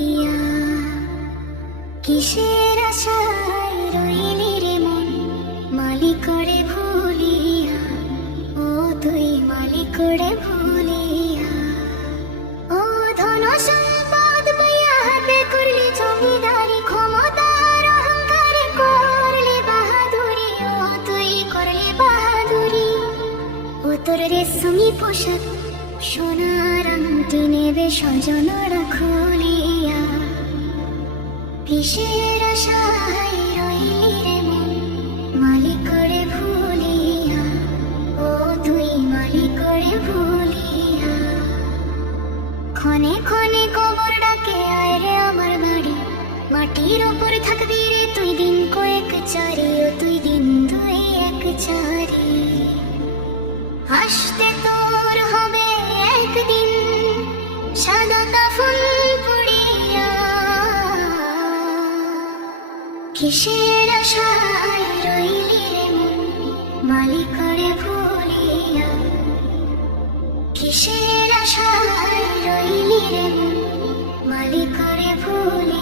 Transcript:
ভুলিয়া কিসের আশায় রইলি রে মন মালিকরে ভুলিয়া ও তুই মালিকরে ভুলিয়া ও ধন সম্পদ বইয়া হাতে করলি জমিদারি ক্ষমতার অহংকারে করলি বাহাদুরি ও তুই করলি বাহাদুরি ও তোর রেশমি পোশাক সোনার আংটি নেবে স্বজনরা খুলিয়া কিসের আশায় রইলি রে মন মালিকরে ভুলিয়া ও তুই মালিকরে ভুলিয়া ক্ষণে ক্ষণে কবর ডাকে আয় রে আমার বাড়ি মাটির ওপর থাকবি রে তুই দিন কয়েক চারি ও তুই দিন দুই এক চারি হাসতে তোর হবে একদিন সাদা কাফন পড়িয়া কিসের আশায় রইলি রে মন মালিকরে ভুলিয়া কিসের আশায় রইলি রে মন মালিকরে ভুলিয়া